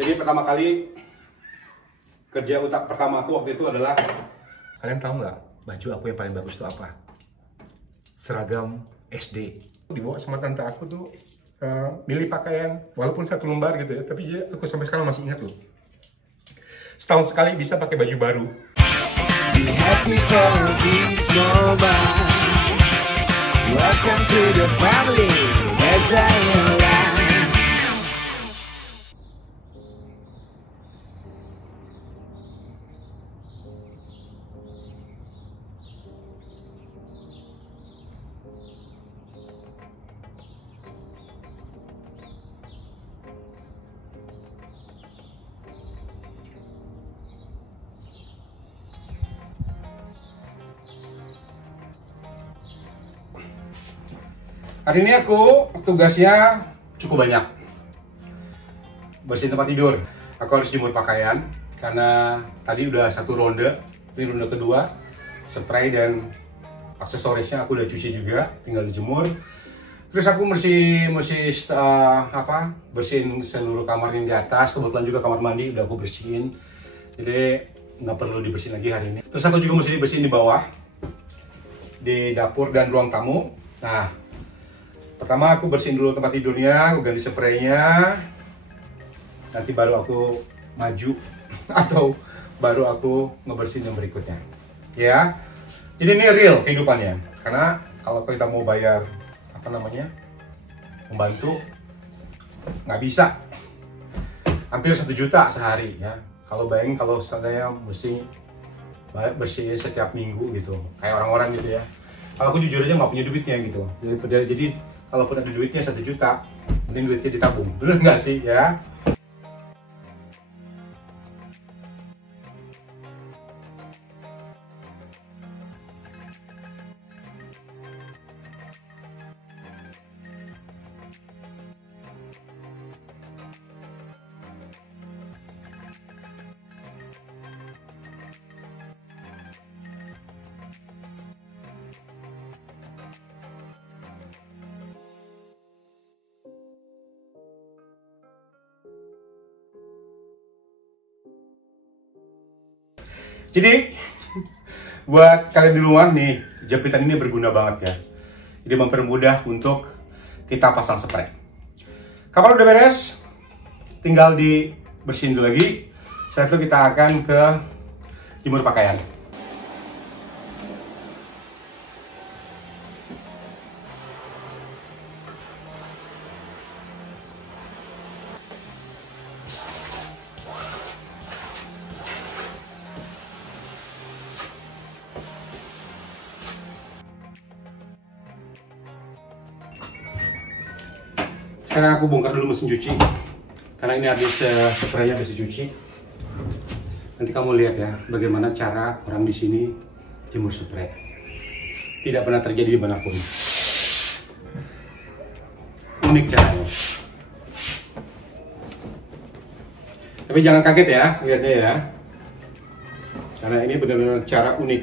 Jadi pertama kali kerja utak pertama aku waktu itu adalah, kalian tahu nggak baju aku yang paling bagus itu apa? Seragam SD. Dibawa sama tante aku tuh milih pakaian, walaupun satu lembar gitu ya, tapi ya, aku sampai sekarang masih ingat loh. Setahun sekali bisa pakai baju baru. Be happy for this moment. Welcome to the family as I am. Hari ini aku tugasnya cukup banyak. Bersihin tempat tidur. Aku harus jemur pakaian karena tadi udah satu ronde, ini ronde kedua. Spray dan aksesorisnya aku udah cuci juga, tinggal dijemur. Terus aku bersihin seluruh kamar yang di atas. Kebetulan juga kamar mandi udah aku bersihin, jadi nggak perlu dibersihin lagi hari ini. Terus aku juga mesti bersihin di bawah, di dapur dan ruang tamu. Nah, pertama aku bersihin dulu tempat tidurnya, aku ganti spraynya. Nanti baru aku maju atau baru aku ngebersihin yang berikutnya. Ya, jadi ini real kehidupannya. Karena kalau kita mau bayar membantu, nggak bisa. Hampir 1 juta sehari ya. Kalau bayangin kalau saya mesti bersihin setiap minggu gitu, kayak orang-orang gitu ya. Kalau aku jujur aja nggak punya duitnya gitu. Jadi kalaupun ada duitnya 1 juta, mending duitnya ditabung. Bener nggak sih ya? Jadi buat kalian di rumah nih, jepitan ini berguna banget ya. Jadi mempermudah untuk kita pasang spray. Kapal udah beres, tinggal dibersihin dulu lagi. Setelah itu kita akan ke jemur pakaian. Sekarang aku bongkar dulu mesin cuci, karena ini habis spraynya habis dicuci. Nanti kamu lihat ya bagaimana cara orang di sini jemur spray. Tidak pernah terjadi dimanapun. Unik caranya. Tapi jangan kaget ya lihatnya ya, karena ini benar-benar cara unik.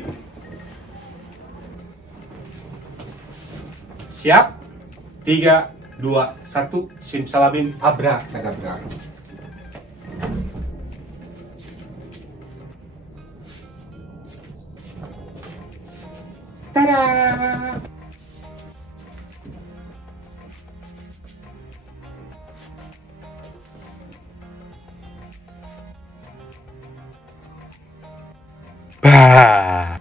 Siap? 3, 2, 1, simsalabim, abrakadabra. Tada! Bah!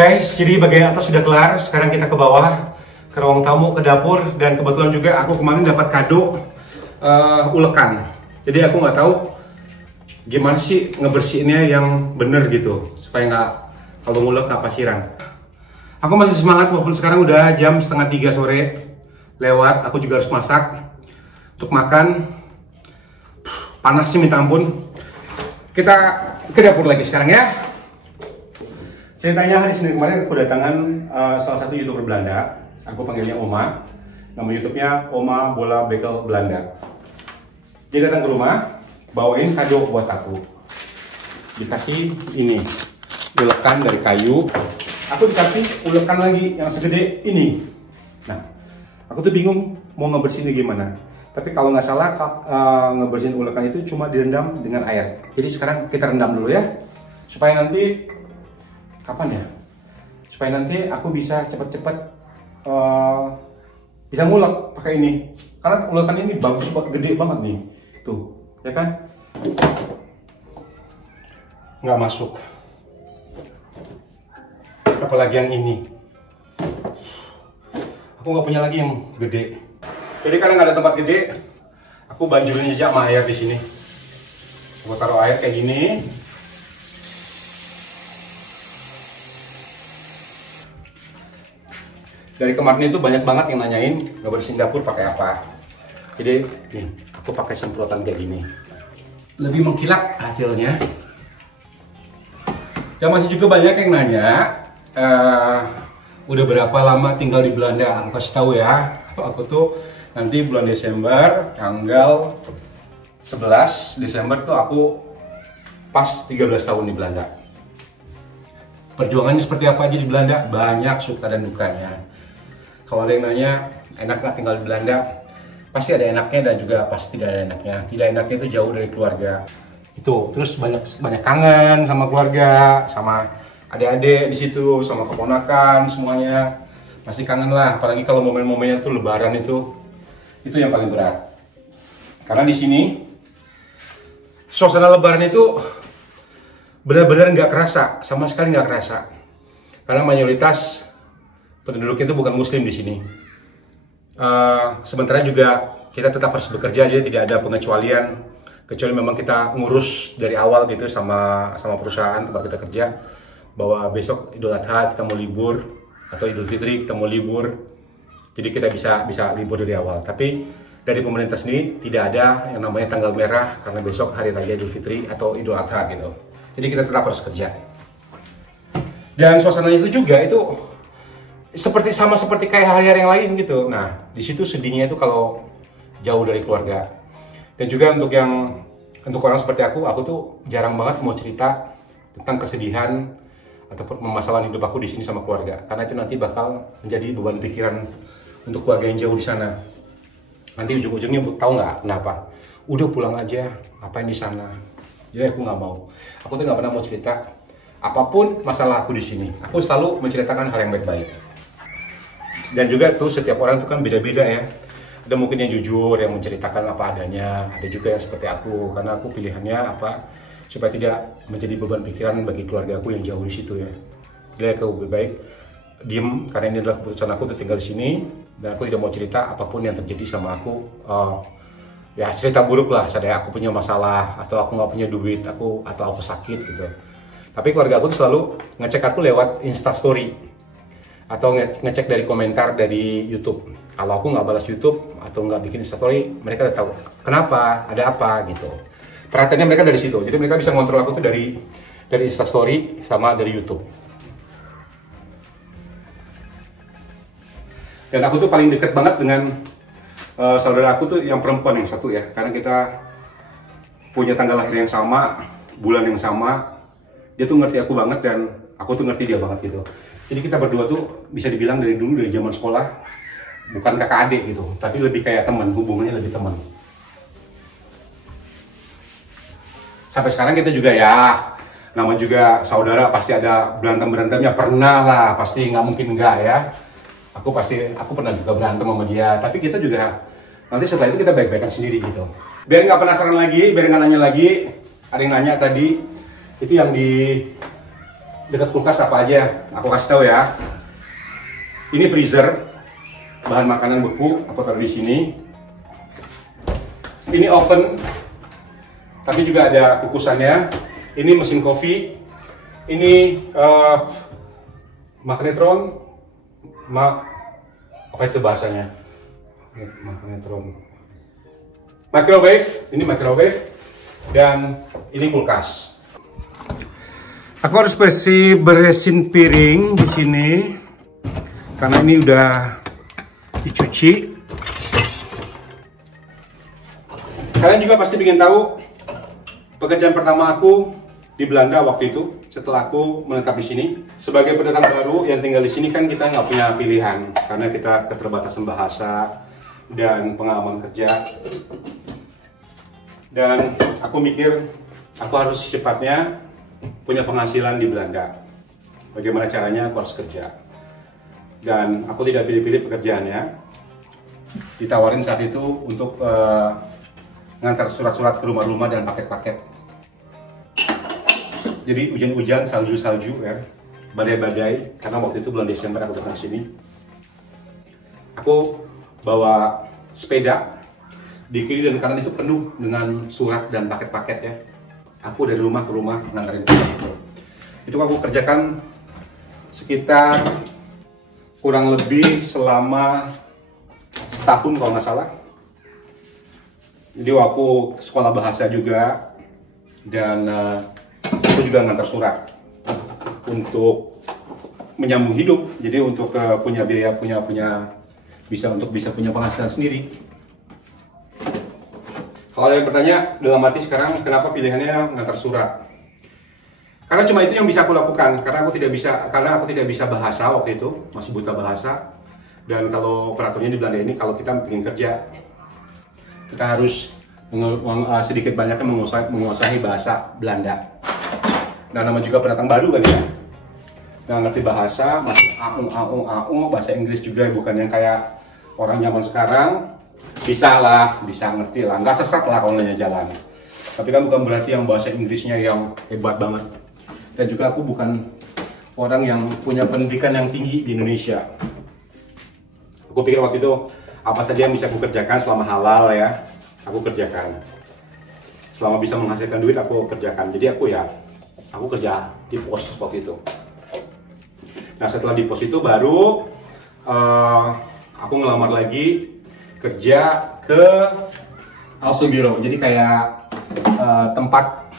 Guys, jadi bagian atas sudah kelar. Sekarang kita ke bawah, ke ruang tamu, ke dapur, dan kebetulan juga aku kemarin dapat kado ulekan. Jadi aku nggak tahu gimana sih ngebersihinnya yang bener gitu, supaya nggak kalau ngulek nggak pasiran. Aku masih semangat walaupun sekarang udah jam 2:30 sore lewat. Aku juga harus masak untuk makan. Panas sih minta ampun. Kita ke dapur lagi sekarang ya. Ceritanya hari Senin kemarin aku kedatangan salah satu YouTuber Belanda. Aku panggilnya Oma. Nama YouTube-nya Oma Bola Bekel Belanda. Dia datang ke rumah, bawain kado buat aku. Dikasih ini, ulekan dari kayu. aku dikasih ulekan lagi yang segede ini. Nah, aku tuh bingung mau ngebersihin gimana. Tapi kalau nggak salah ngebersihin ulekan itu cuma direndam dengan air. Jadi sekarang kita rendam dulu ya, supaya nanti kapan ya? Supaya nanti aku bisa cepet-cepet bisa ngulek pakai ini. Karena ulekan ini bagus banget, gede banget nih, tuh, ya kan? Nggak masuk. Apalagi yang ini. Aku nggak punya lagi yang gede. Jadi karena nggak ada tempat gede, aku banjurin aja sama air di sini. Aku taruh air kayak gini. Dari kemarin itu banyak banget yang nanyain ngebersihin dapur pakai apa. Jadi nih, aku pakai semprotan kayak gini. Lebih mengkilat hasilnya. Dan masih juga banyak yang nanya, udah berapa lama tinggal di Belanda? Aku kasih tahu ya. Aku tuh nanti bulan Desember, tanggal 11 Desember tuh aku pas 13 tahun di Belanda. Perjuangannya seperti apa aja di Belanda? Banyak suka dan dukanya. Kalau ada yang nanya, enak nggak tinggal di Belanda? Pasti ada enaknya dan juga pasti tidak ada enaknya. Tidak enaknya itu jauh dari keluarga. Itu terus banyak kangen sama keluarga, sama adik-adik di situ, sama keponakan semuanya. Pasti kangen lah, apalagi kalau momen-momennya tuh Lebaran itu yang paling berat. Karena di sini suasana Lebaran itu benar-benar nggak kerasa, sama sekali nggak kerasa. Karena mayoritas penduduk itu bukan Muslim di sini. Sementara juga kita tetap harus bekerja, jadi tidak ada pengecualian, kecuali memang kita ngurus dari awal gitu sama perusahaan tempat kita kerja, bahwa besok Idul Adha kita mau libur atau Idul Fitri kita mau libur, jadi kita bisa libur dari awal. Tapi dari pemerintah sendiri tidak ada yang namanya tanggal merah karena besok hari raya Idul Fitri atau Idul Adha gitu. Jadi kita tetap harus kerja. Dan suasananya itu juga itu sama seperti kayak hari-hari yang lain gitu. Nah, di situ sedihnya itu kalau jauh dari keluarga. Dan juga untuk orang seperti aku tuh jarang banget mau cerita tentang kesedihan ataupun permasalahan hidup aku di sini sama keluarga. Karena itu nanti bakal menjadi beban pikiran untuk keluarga yang jauh di sana. Nanti ujung-ujungnya tahu nggak kenapa? Udah pulang aja, ngapain di sana? Jadi aku nggak mau. Aku tuh nggak pernah mau cerita apapun masalah aku di sini. Aku selalu menceritakan hal yang baik-baik. Dan juga tuh setiap orang tuh kan beda-beda ya. Ada mungkin yang jujur, yang menceritakan apa adanya. Ada juga yang seperti aku, karena aku pilihannya apa supaya tidak menjadi beban pikiran bagi keluarga aku yang jauh di situ ya. Jadi aku lebih baik diem, karena ini adalah keputusan aku untuk tinggal di sini dan aku tidak mau cerita apapun yang terjadi sama aku. Ya cerita buruk lah, saya aku punya masalah atau aku nggak punya duit, atau aku sakit gitu. Tapi keluarga aku tuh selalu ngecek aku lewat Instastory atau ngecek dari komentar dari YouTube. Kalau aku nggak balas YouTube atau nggak bikin Instastory, mereka udah tahu kenapa, ada apa gitu. Perhatiannya mereka dari situ, jadi mereka bisa ngontrol aku tuh dari Instastory sama dari YouTube. Dan aku tuh paling deket banget dengan saudara aku tuh yang perempuan yang satu ya, karena kita punya tanggal lahir yang sama, bulan yang sama. Dia tuh ngerti aku banget dan aku tuh ngerti dia banget gitu. Jadi kita berdua tuh bisa dibilang dari dulu, dari zaman sekolah, bukan kakak adik gitu, tapi lebih kayak teman, hubungannya lebih teman. Sampai sekarang kita juga ya, nama juga saudara, pasti ada berantem-berantemnya, pernah lah, pasti nggak mungkin enggak ya. Aku pernah juga berantem sama dia, tapi kita juga nanti setelah itu kita baik-baikan sendiri gitu. Biar nggak penasaran lagi, biar nggak nanya lagi, ada yang nanya tadi, itu yang di dekat kulkas apa aja, aku kasih tahu ya. Ini freezer, bahan makanan beku, aku taruh di sini. Ini oven, tapi juga ada kukusannya. Ini mesin kopi. Ini magnetron, apa itu bahasanya? Magnetron. Microwave, ini microwave, dan ini kulkas. Aku harus beresin piring di sini karena ini udah dicuci. Kalian juga pasti ingin tahu pekerjaan pertama aku di Belanda waktu itu. setelah aku menetap di sini. Sebagai pendatang baru yang tinggal di sini kan kita nggak punya pilihan karena kita keterbatasan bahasa dan pengalaman kerja. Dan aku mikir aku harus secepatnya punya penghasilan di Belanda. Bagaimana caranya? Aku harus kerja. Dan aku tidak pilih-pilih pekerjaannya. Ditawarin saat itu untuk ngantar surat-surat ke rumah-rumah dan paket-paket. Jadi hujan-hujan, salju-salju ya, badai-badai. Karena waktu itu bulan Desember aku datang ke sini. Aku bawa sepeda, di kiri dan kanan itu penuh dengan surat dan paket-paket ya. Aku dari rumah ke rumah nganterin paket. Itu aku kerjakan sekitar kurang lebih selama setahun kalau nggak salah. Jadi aku sekolah bahasa juga dan aku juga ngantar surat untuk menyambung hidup. Jadi untuk punya biaya, bisa punya penghasilan sendiri. Kalau ada yang bertanya dalam hati sekarang kenapa pilihannya ngantar surat? Karena cuma itu yang bisa aku lakukan. Karena aku tidak bisa bahasa waktu itu, masih buta bahasa. Dan kalau peraturannya di Belanda ini, kalau kita ingin kerja, kita harus sedikit banyaknya menguasai bahasa Belanda. Nah, nama juga pendatang baru kan ya, nggak ngerti bahasa, masih aung, bahasa Inggris juga bukan yang kayak orang zaman sekarang. Bisa ngerti lah, nggak sesat lah kalau nanya jalan. Tapi kan bukan berarti yang bahasa Inggrisnya yang hebat banget. Dan juga aku bukan orang yang punya pendidikan yang tinggi di Indonesia. Aku pikir waktu itu apa saja yang bisa aku kerjakan selama halal ya, aku kerjakan. Selama bisa menghasilkan duit aku kerjakan. Jadi aku kerja di pos waktu itu. Nah setelah di pos itu baru aku ngelamar lagi kerja ke Außenbüro. Jadi kayak tempat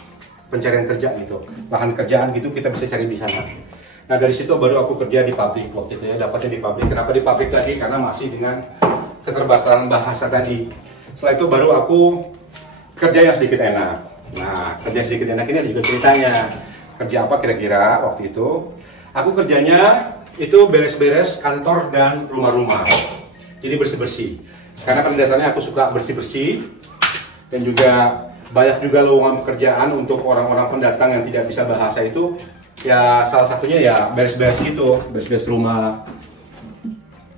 pencarian kerja gitu, lahan kerjaan gitu kita bisa cari di sana. Nah dari situ baru aku kerja di pabrik waktu itu ya, dapatnya di pabrik. Kenapa di pabrik lagi? Karena masih dengan keterbatasan bahasa tadi. Setelah itu baru aku kerja yang sedikit enak. Nah kerja yang sedikit enak ini ada juga ceritanya. Kerja apa kira-kira waktu itu? Aku kerjanya itu beres-beres kantor dan rumah-rumah. Jadi bersih-bersih. Karena pada dasarnya aku suka bersih-bersih dan juga banyak juga lowongan pekerjaan untuk orang-orang pendatang yang tidak bisa bahasa itu. Ya salah satunya ya beres-beres gitu, beres-beres rumah.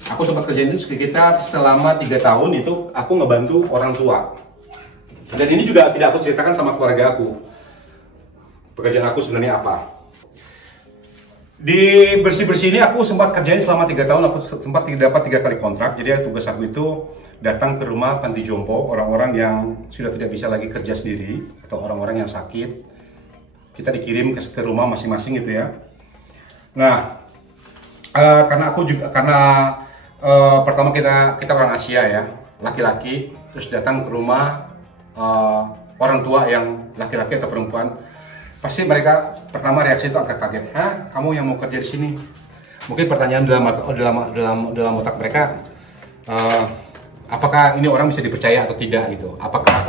Aku sempat kerjain itu sekitar selama 3 tahun itu aku ngebantu orang tua. Dan ini juga tidak aku ceritakan sama keluarga aku. Pekerjaan aku sebenarnya apa? Di bersih-bersih ini aku sempat kerjain selama 3 tahun, aku sempat dapat 3 kali kontrak. Jadi tugas aku itu datang ke rumah panti jompo, orang-orang yang sudah tidak bisa lagi kerja sendiri atau orang-orang yang sakit. Kita dikirim ke rumah masing-masing gitu ya. Nah, karena pertama kita orang Asia ya, laki-laki, terus datang ke rumah orang tua yang laki-laki atau perempuan. Pasti mereka pertama reaksi itu agak kaget. Hah, kamu yang mau kerja di sini? Mungkin pertanyaan dalam otak mereka, apakah ini orang bisa dipercaya atau tidak gitu? Apakah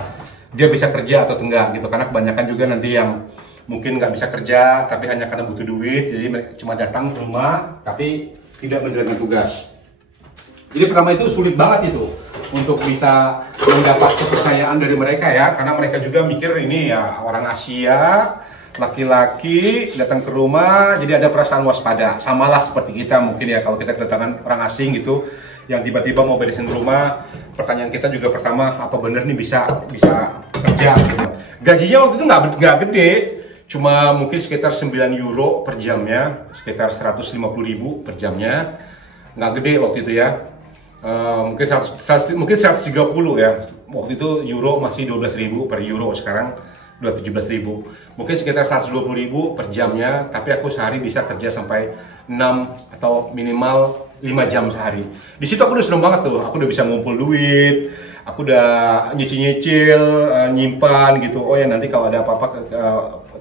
dia bisa kerja atau enggak gitu? Karena kebanyakan juga nanti yang mungkin nggak bisa kerja tapi hanya karena butuh duit, jadi mereka cuma datang ke rumah tapi tidak menjalankan tugas. Jadi pertama itu sulit banget itu untuk bisa mendapat kepercayaan dari mereka ya, karena mereka juga mikir ini ya orang Asia, laki-laki datang ke rumah, jadi ada perasaan waspada. Samalah seperti kita mungkin ya, kalau kita kedatangan orang asing gitu yang tiba-tiba mau beresin rumah, pertanyaan kita juga pertama, apa bener nih bisa kerja gitu. Gajinya waktu itu nggak gede, cuma mungkin sekitar 9 euro per jamnya, sekitar 150.000 per jamnya, nggak gede waktu itu ya. Mungkin 130 ya, waktu itu euro masih 12.000 per euro, sekarang udah 17.000, mungkin sekitar 120.000 per jamnya, tapi aku sehari bisa kerja sampai 6 atau minimal 5 jam sehari. Di situ aku udah seneng banget tuh, aku udah bisa ngumpul duit, aku udah nyicil, nyimpan gitu. Oh ya nanti kalau ada apa-apa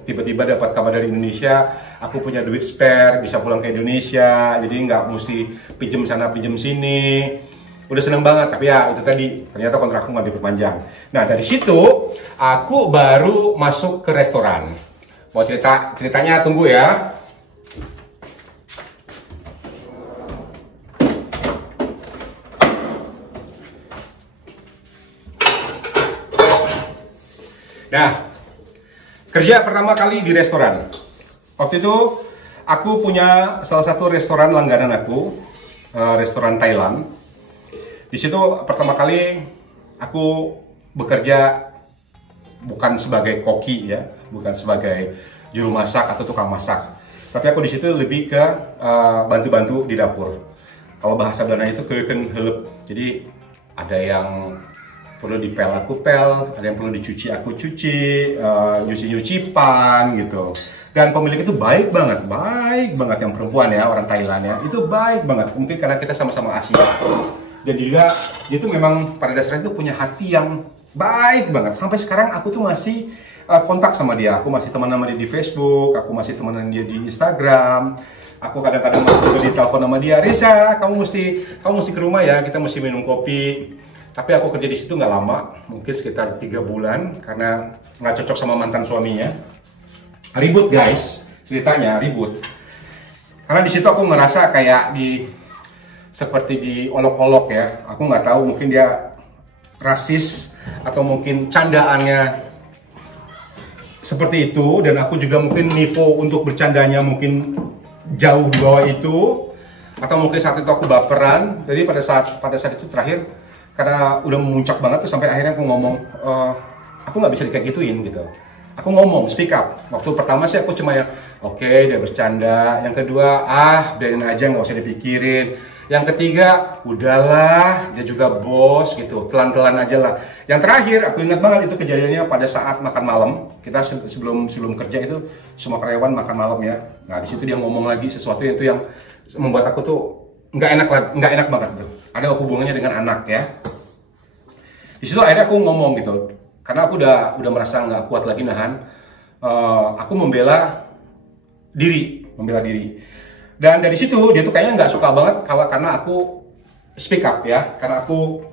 tiba-tiba dapat kabar dari Indonesia, aku punya duit spare, bisa pulang ke Indonesia, jadi nggak mesti pinjem sana pinjem sini. Udah seneng banget, tapi ya itu tadi ternyata kontrakku nggak diperpanjang. Nah dari situ aku baru masuk ke restoran. Mau ceritanya tunggu ya. Nah, kerja pertama kali di restoran. Waktu itu aku punya salah satu restoran langganan aku, restoran Thailand. Di situ pertama kali aku bekerja bukan sebagai koki ya, bukan sebagai juru masak atau tukang masak. Tapi aku di situ lebih ke bantu-bantu di dapur. Kalau bahasa Belanda itu keukenhulp. Jadi ada yang perlu dipel aku pel, ada yang perlu dicuci aku cuci, nyuci pan gitu. Dan pemilik itu baik banget yang perempuan ya, orang Thailand ya, itu baik banget. Mungkin karena kita sama-sama Asia. Dan juga dia tuh memang pada dasarnya itu punya hati yang baik banget. Sampai sekarang aku tuh masih kontak sama dia. Aku masih teman sama dia di Facebook, aku masih temenan dia di Instagram. Aku kadang-kadang masih di telepon sama dia, Reza, kamu mesti ke rumah ya, kita mesti minum kopi. Tapi aku kerja di situ nggak lama, mungkin sekitar 3 bulan karena nggak cocok sama mantan suaminya. Ribut guys, ceritanya ribut. Karena di situ aku ngerasa kayak seperti diolok-olok ya. Aku nggak tahu, mungkin dia rasis atau mungkin candaannya seperti itu, dan aku juga mungkin niveau untuk bercandanya mungkin jauh di bawah itu, atau mungkin saat itu aku baperan. Jadi pada saat itu terakhir, karena udah memuncak banget tuh, sampai akhirnya aku ngomong, aku nggak bisa kayak gituin gitu. Aku ngomong, speak up. Waktu pertama sih aku cuma yang, oke, dia bercanda. Yang kedua, biarin aja, nggak usah dipikirin. Yang ketiga, udahlah, dia juga bos gitu, telan-telan aja lah. Yang terakhir, aku ingat banget itu kejadiannya pada saat makan malam. Kita sebelum kerja itu semua karyawan makan malam ya. Nah di situ dia ngomong lagi sesuatu yang membuat aku tuh nggak enak banget tuh. Ada hubungannya dengan anak ya. Di situ akhirnya aku ngomong gitu, karena aku udah merasa nggak kuat lagi nahan. Aku membela diri. Dan dari situ dia tuh kayaknya nggak suka banget karena aku speak up ya, karena aku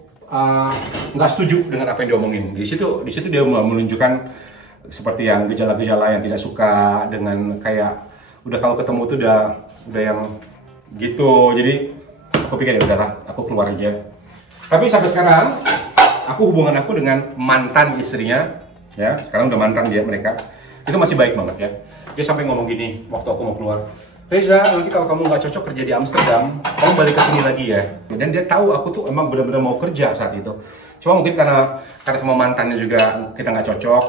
nggak setuju dengan apa yang dia omongin. Di situ dia menunjukkan seperti yang gejala-gejala yang tidak suka, dengan kayak udah kalau ketemu tuh udah yang gitu. Jadi aku pikir ya udahlah, aku keluar aja. Tapi sampai sekarang hubungan aku dengan mantan istrinya ya, sekarang udah mantan mereka itu masih baik banget ya. Dia sampai ngomong gini waktu aku mau keluar, Reza, nanti kalau kamu nggak cocok kerja di Amsterdam, kamu balik ke sini lagi ya. Dan dia tahu aku tuh emang benar-benar mau kerja saat itu. Cuma mungkin karena sama mantannya juga kita nggak cocok,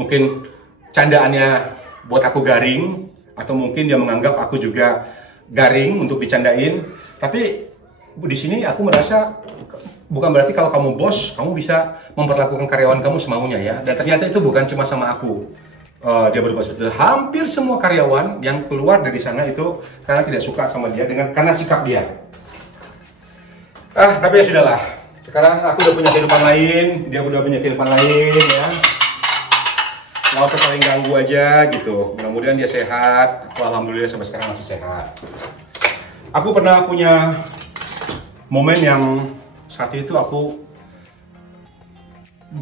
mungkin candaannya buat aku garing, atau mungkin dia menganggap aku juga garing untuk dicandain. Tapi di sini aku merasa bukan berarti kalau kamu bos, kamu bisa memperlakukan karyawan kamu semaunya ya. Dan ternyata itu bukan cuma sama aku. Dia berubah seperti itu. Hampir semua karyawan yang keluar dari sana itu karena tidak suka sama dia karena sikap dia. Tapi ya sudahlah. Sekarang aku udah punya kehidupan lain, dia udah punya kehidupan lain ya. Nggak usah saling ganggu aja gitu. Mudah-mudahan dia sehat. Aku alhamdulillah sampai sekarang masih sehat. Aku pernah punya momen yang saat itu aku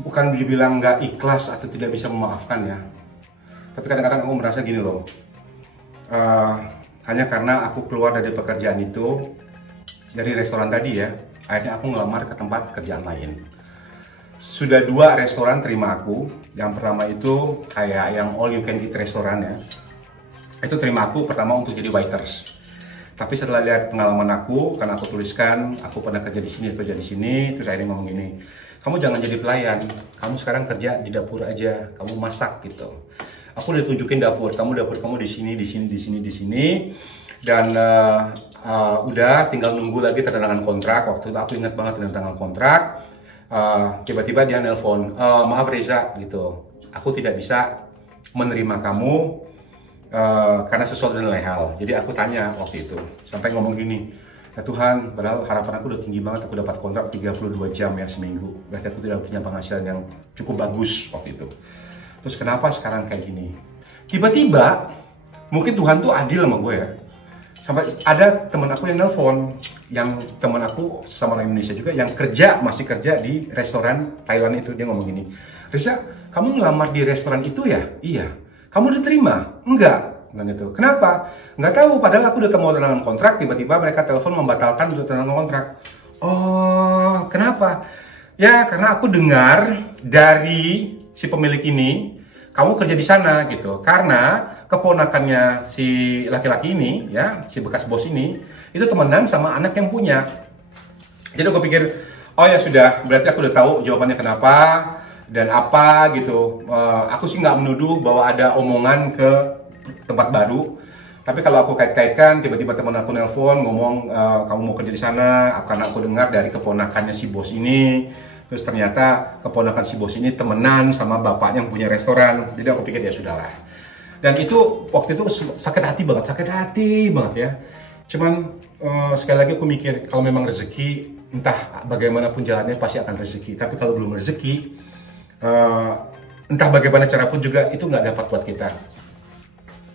bukan dibilang nggak ikhlas atau tidak bisa memaafkan ya. Tapi kadang-kadang aku merasa gini loh, hanya karena aku keluar dari pekerjaan itu, dari restoran tadi ya, akhirnya aku ngelamar ke tempat kerjaan lain. Sudah 2 restoran terima aku. Yang pertama itu kayak yang all you can eat restoran ya. Itu terima aku pertama untuk jadi waiters. Tapi setelah lihat pengalaman aku, karena aku tuliskan, aku pernah kerja di sini, terus akhirnya ngomong gini, kamu jangan jadi pelayan, kamu sekarang kerja di dapur aja, kamu masak gitu. Aku udah tunjukin dapur kamu di sini, dan udah tinggal nunggu lagi tanda-tangan kontrak. Waktu itu aku ingat banget tanda-tangan kontrak. Tiba-tiba dia nelpon, maaf Reza gitu, aku tidak bisa menerima kamu karena sesuatu dan lain hal. Jadi aku tanya waktu itu, sampai ngomong gini, ya Tuhan, padahal harapan aku udah tinggi banget, aku dapat kontrak 32 jam ya seminggu, berarti aku tidak punya penghasilan yang cukup bagus waktu itu. Terus kenapa sekarang kayak gini? Tiba-tiba, mungkin Tuhan tuh adil sama gue ya. Sampai ada teman aku yang nelpon, yang teman aku sama orang Indonesia juga, yang masih kerja di restoran Thailand itu. Dia ngomong gini, Reza, kamu ngelamar di restoran itu ya? Iya. Kamu udah terima? Enggak. Bilang gitu. Kenapa? Nggak tahu, padahal aku udah temu tanda tangan kontrak, tiba-tiba mereka telepon membatalkan untuk tanda tangan kontrak. Oh, kenapa? Ya, karena aku dengar dari si pemilik ini, kamu kerja di sana gitu. Karena keponakannya si laki-laki ini, ya, si bekas bos ini, itu temenan sama anak yang punya. Jadi aku pikir, oh ya sudah, berarti aku udah tahu jawabannya kenapa dan apa gitu. Aku sih nggak menuduh bahwa ada omongan ke tempat baru. Tapi kalau aku kait-kaitkan, tiba-tiba teman aku nelpon ngomong kamu mau kerja di sana, akan aku dengar dari keponakannya si bos ini. Terus ternyata keponakan si bos ini temenan sama bapaknya yang punya restoran. Jadi aku pikir ya sudahlah. Dan itu waktu itu sakit hati banget ya. Cuman sekali lagi aku mikir kalau memang rezeki, entah bagaimanapun jalannya pasti akan rezeki. Tapi kalau belum rezeki, entah bagaimana cara pun juga itu nggak dapat buat kita.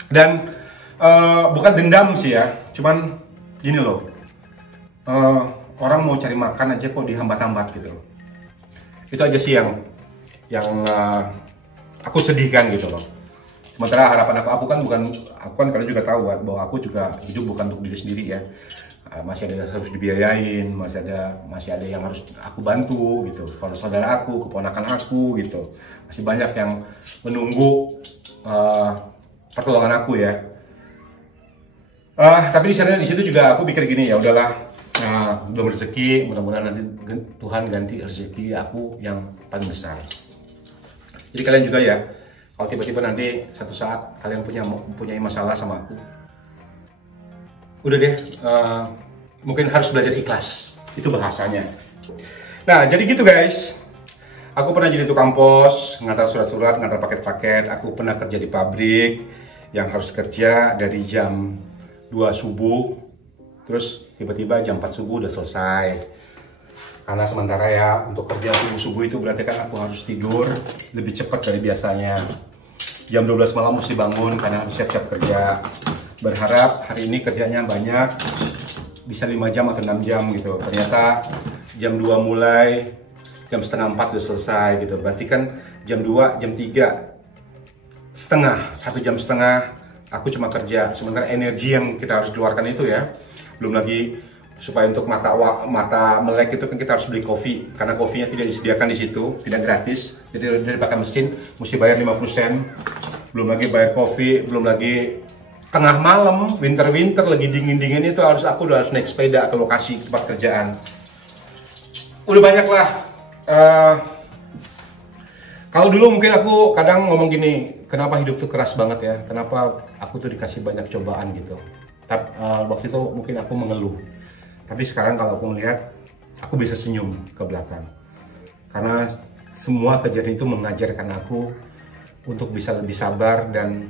Dan bukan dendam sih ya, cuman gini loh, orang mau cari makan aja kok dihambat-hambat gitu. Itu aja sih yang aku sedihkan gitu loh. Sementara harapan aku kan kalian juga tahu bahwa aku juga hidup bukan untuk diri sendiri ya. Masih ada yang harus dibiayain, masih ada yang harus aku bantu gitu. Kalau saudara aku, keponakan aku gitu, masih banyak yang menunggu pertolongan aku ya. Tapi di situ juga aku pikir gini, ya udahlah, belum rezeki, mudah-mudahan nanti Tuhan ganti rezeki aku yang paling besar. Jadi kalian juga ya, kalau tiba-tiba nanti satu saat kalian mempunyai masalah sama aku, udah deh, mungkin harus belajar ikhlas, itu bahasanya. Nah jadi gitu guys, aku pernah jadi tukang pos, ngantar surat-surat, ngantar paket-paket. Aku pernah kerja di pabrik yang harus kerja dari jam 2 subuh, terus tiba-tiba jam 4 subuh udah selesai. Karena sementara ya, untuk kerja subuh itu berarti kan aku harus tidur lebih cepat dari biasanya. Jam 12 malam mesti bangun karena harus siap-siap kerja. Berharap hari ini kerjanya banyak, bisa 5 jam atau 6 jam gitu. Ternyata jam 2 mulai, jam setengah 4 udah selesai gitu. Berarti kan jam 2, jam 3 setengah, 1 jam setengah aku cuma kerja. Sementara energi yang kita harus keluarkan itu ya, belum lagi supaya untuk mata melek itu kan kita harus beli kopi, karena kopinya tidak disediakan di situ, tidak gratis. Jadi dari pakai mesin mesti bayar 50 sen. Belum lagi bayar kopi, belum lagi tengah malam, winter lagi dingin itu aku udah harus naik sepeda ke lokasi tempat kerjaan. Udah banyak lah. Kalau dulu mungkin aku kadang ngomong gini, kenapa hidup tuh keras banget ya, kenapa aku tuh dikasih banyak cobaan gitu. Tapi waktu itu mungkin aku mengeluh. Tapi sekarang kalau aku melihat, aku bisa senyum ke belakang. Karena semua kejadian itu mengajarkan aku untuk bisa lebih sabar dan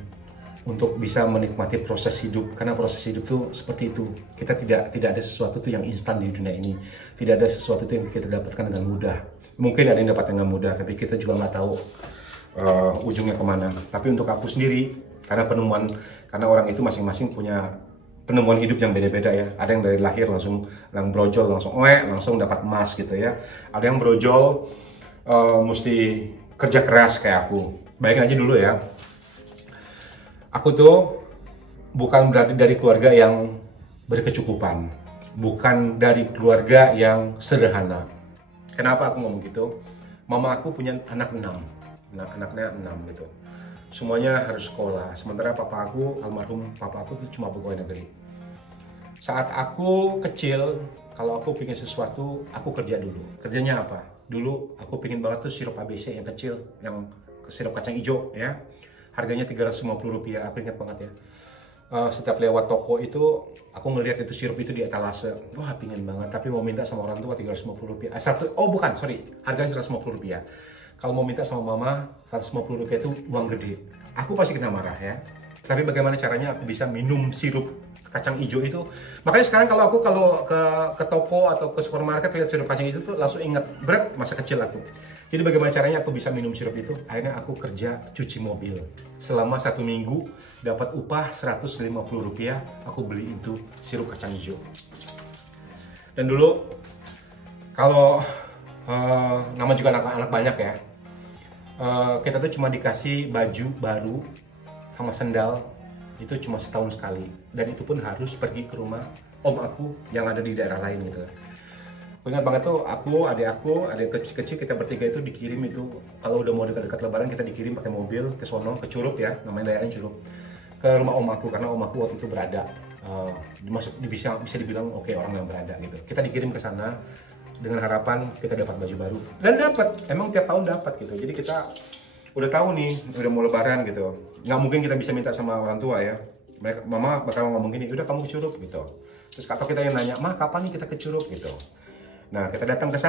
untuk bisa menikmati proses hidup. Karena proses hidup tuh seperti itu. Kita tidak ada sesuatu tuh yang instan di dunia ini. Tidak ada sesuatu tuh yang kita dapatkan dengan mudah. Mungkin ada yang dapat dengan mudah, tapi kita juga nggak tahu ujungnya kemana. Tapi untuk aku sendiri, karena orang itu masing-masing punya penemuan hidup yang beda-beda ya. Ada yang dari lahir langsung brojol, langsung dapat emas gitu ya. Ada yang brojol mesti kerja keras kayak aku. Bayangin aja dulu ya. Aku tuh bukan berarti dari keluarga yang berkecukupan. Bukan dari keluarga yang sederhana. Kenapa aku ngomong gitu? Mama aku punya anak 6. Nah, anaknya 6 gitu. Semuanya harus sekolah. Sementara almarhum papa aku itu cuma pegawai negeri. Saat aku kecil, kalau aku pengen sesuatu, aku kerja dulu. Kerjanya apa? Dulu aku pengen banget tuh sirup ABC yang kecil, yang sirup kacang hijau ya. Harganya Rp350, aku ingat banget ya. Setiap lewat toko itu, aku ngelihat itu sirup itu di etalase. Wah, pingin banget, tapi mau minta sama orang tua Rp350. Harganya Rp150. Kalau mau minta sama mama, Rp150 itu uang gede. Aku pasti kena marah ya. Tapi bagaimana caranya aku bisa minum sirup kacang hijau itu? Makanya sekarang kalau aku ke toko atau ke supermarket lihat sirup kacang hijau tuh langsung ingat masa kecil aku. Jadi bagaimana caranya aku bisa minum sirup itu? Akhirnya aku kerja cuci mobil. Selama 1 minggu dapat upah Rp150, aku beli itu sirup kacang hijau. Dan dulu kalau nama juga anak-anak banyak ya, kita tuh cuma dikasih baju baru sama sendal itu cuma setahun sekali, dan itu pun harus pergi ke rumah om aku yang ada di daerah lain gitu. Aku ingat banget tuh, adik yang kecil-kecil, kita bertiga itu dikirim itu, kalau udah mau dekat-dekat lebaran kita dikirim pakai mobil ke sono, ke Curup ya, namanya daerahnya Curup, ke rumah om aku, karena om aku waktu itu berada, bisa dibilang oke, orang yang berada gitu. Kita dikirim ke sana dengan harapan kita dapat baju baru, dan dapat, emang tiap tahun dapat gitu. Jadi kita udah tahu nih, udah mau lebaran gitu, nggak mungkin kita bisa minta sama orang tua ya. Mama bakal ngomong gini, udah kamu ke Curup gitu. Terus atau kita yang nanya, mah kapan nih kita ke Curup gitu. Nah kita datang ke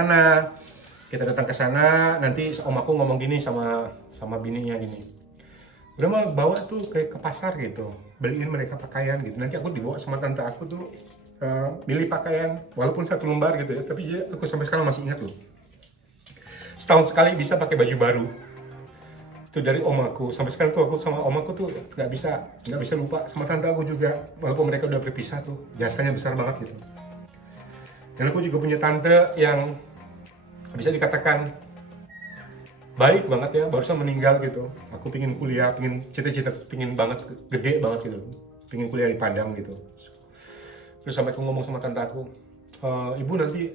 sana, nanti om aku ngomong gini sama bininya gini, udah mau bawa tuh ke pasar gitu, beliin mereka pakaian gitu. Nanti aku dibawa sama tante aku tuh milih pakaian, walaupun 1 lembar gitu ya, tapi ya aku sampai sekarang masih ingat loh. Setahun sekali bisa pakai baju baru. Itu dari om aku, sampai sekarang tuh aku sama om aku tuh nggak bisa lupa, sama tante aku juga, walaupun mereka udah berpisah tuh, jasanya besar banget gitu. Dan aku juga punya tante yang bisa dikatakan baik banget ya, barusan meninggal gitu. Aku pingin kuliah, cita-cita pingin banget, gede banget gitu, pingin kuliah di Padang gitu. Terus sampai aku ngomong sama tante aku, ibu nanti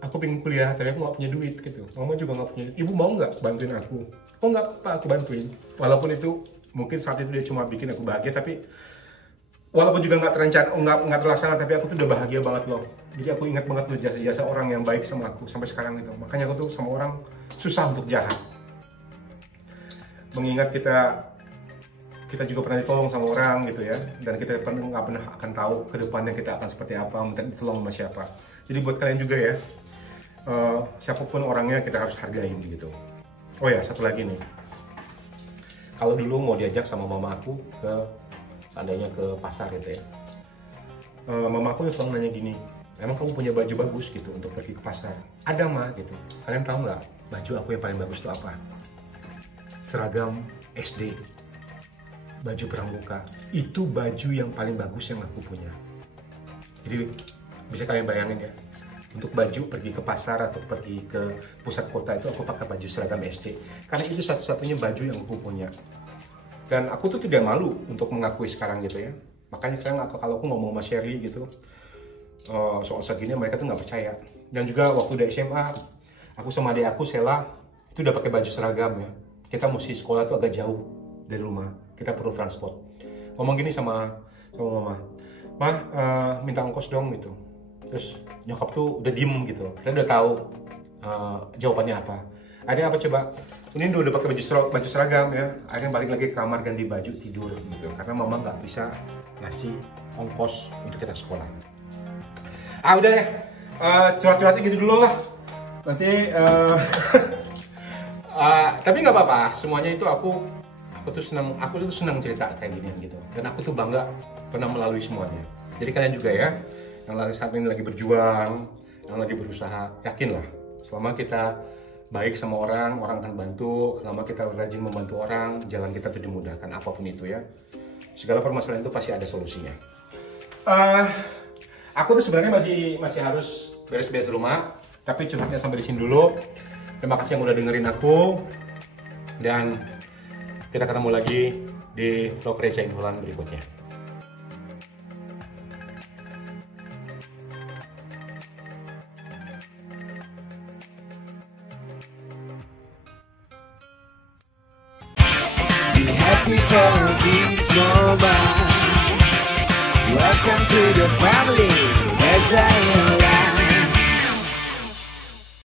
aku pengen kuliah, tapi aku nggak punya duit gitu. Mama juga nggak punya duit. Ibu mau nggak bantuin aku? Oh nggak apa, aku bantuin. Walaupun itu mungkin saat itu dia cuma bikin aku bahagia, tapi walaupun juga nggak terlaksana, tapi aku tuh udah bahagia banget loh. Jadi aku ingat banget loh jasa-jasa orang yang baik sama aku sampai sekarang gitu. Makanya aku tuh sama orang susah untuk jahat. Mengingat kita juga pernah ditolong sama orang gitu ya, dan kita nggak pernah akan tahu ke depannya kita akan seperti apa, minta ditolong sama siapa. Jadi buat kalian juga ya, siapapun orangnya kita harus hargain gitu. Oh ya, satu lagi nih, kalau dulu mau diajak sama mama aku seandainya ke pasar gitu ya, mama aku selalu nanya gini, emang kamu punya baju bagus gitu untuk pergi ke pasar? Ada mah gitu. Kalian tahu nggak baju aku yang paling bagus itu apa? Seragam SD, baju pramuka. Itu baju yang paling bagus yang aku punya. Jadi bisa kalian bayangin ya, untuk baju pergi ke pasar atau pergi ke pusat kota itu aku pakai baju seragam SD, karena itu satu-satunya baju yang aku punya. Dan aku tuh tidak malu untuk mengakui sekarang gitu ya. Makanya sekarang kalau aku ngomong sama Shirley gitu soal segini, mereka tuh nggak percaya. Dan juga waktu di SMA, aku sama adik aku Sela itu udah pakai baju seragam ya. Kita mesti sekolah tuh agak jauh dari rumah, kita perlu transport. Ngomong gini sama mama, minta ongkos dong gitu. Terus nyokap tuh udah diem gitu, kita udah tahu jawabannya apa. Akhirnya apa coba? Ini udah pakai baju seragam ya. Akhirnya balik lagi ke kamar ganti baju tidur gitu, karena mama nggak bisa ngasih ongkos untuk kita sekolah. Udah deh, curhat-curhatnya gitu dulu lah. Nanti tapi nggak apa-apa. Semuanya itu aku tuh senang cerita kayak ginian gitu. Dan aku tuh bangga pernah melalui semuanya. Jadi kalian juga ya, yang saat ini lagi berjuang, yang lagi berusaha, yakinlah selama kita baik sama orang akan bantu. Selama kita rajin membantu orang, jalan kita tuh dimudahkan, apapun itu ya. Segala permasalahan itu pasti ada solusinya. Aku tuh sebenarnya masih harus beres-beres rumah, tapi curhatnya sampai di sini dulu. Terima kasih yang udah dengerin aku, dan kita ketemu lagi di vlog Reza Inhulan berikutnya. Happy for this moment. Welcome to the family, as I am.